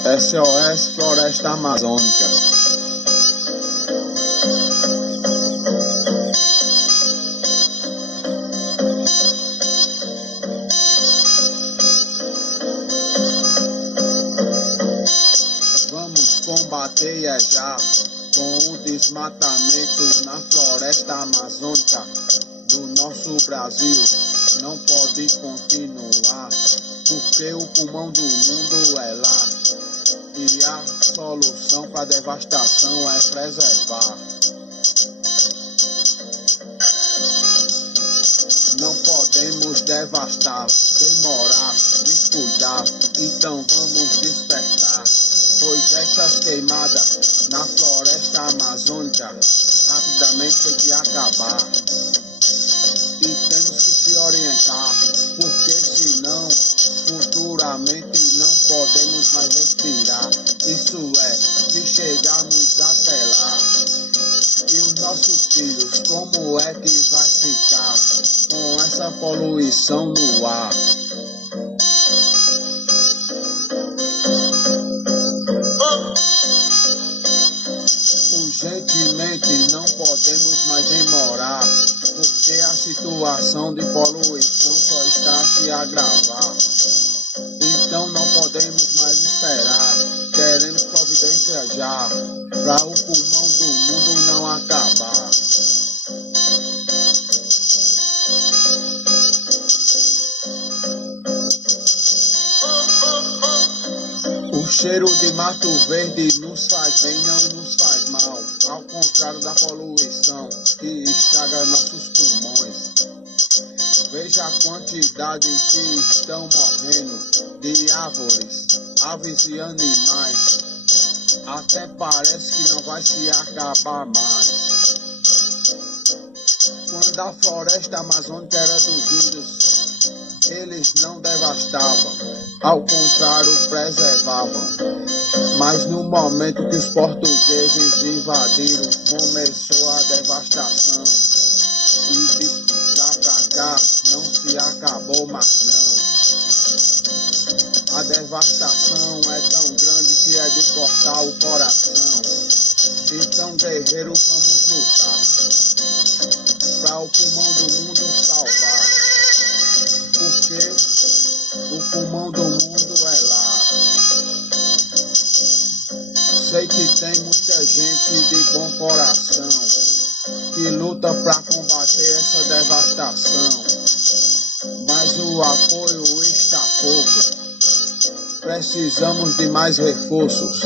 SOS Floresta Amazônica. Vamos combater já com o desmatamento na floresta amazônica do nosso Brasil. Não pode continuar, porque o pulmão do mundo é lá. E a solução para a devastação é preservar. Não podemos devastar, demorar, descuidar. Então vamos despertar, pois essas queimadas na floresta amazônica rapidamente tem que acabar. E temos que se orientar, porque senão futuramente não podemos mais respirar. Isso é, se chegarmos até lá. E os nossos filhos, como é que vai ficar com essa poluição no ar? Urgentemente não podemos mais demorar, porque a situação de poluição só está a se agravar. Então não podemos mais esperar, queremos providência já, para o pulmão do mundo não acabar. O cheiro de mato verde nos faz bem, não nos faz mal, ao contrário da poluição que estraga nossos pulmões. Veja a quantidade que estão morrendo de árvores, aves e animais. Até parece que não vai se acabar mais. Quando a floresta amazônica era dos índios, eles não devastavam, ao contrário, preservavam. Mas no momento que os portugueses invadiram, começou a devastação. E de lá pra cá não se acabou mais não. A devastação é tão grande que é de cortar o coração. Então, guerreiro, vamos lutar para o pulmão do mundo salvar. Porque o pulmão do mundo é lá. Sei que tem muita gente de bom coração que luta para combater essa devastação, mas o apoio está pouco. Precisamos de mais reforços.